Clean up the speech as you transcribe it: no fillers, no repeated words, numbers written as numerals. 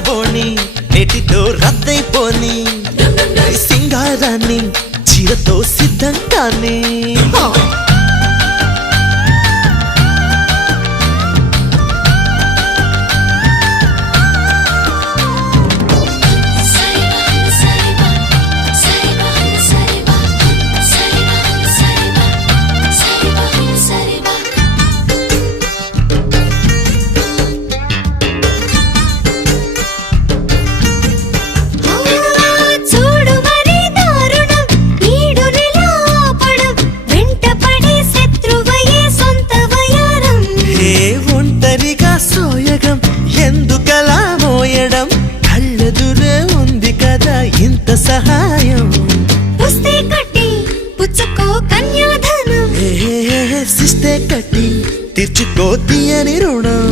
బోణి నేటితో రద్దయిపోని సింగారాన్ని చీరతో సిద్ధం కానీ సోయగం ఎందుకలా మోయడం కళ్ళెదురే ఉంది కదా ఇంత సహాయం పుస్తే కట్టి పుచ్చుకో కన్యాధనం సిస్తే కట్టి తీర్చుకో తీయని రుణం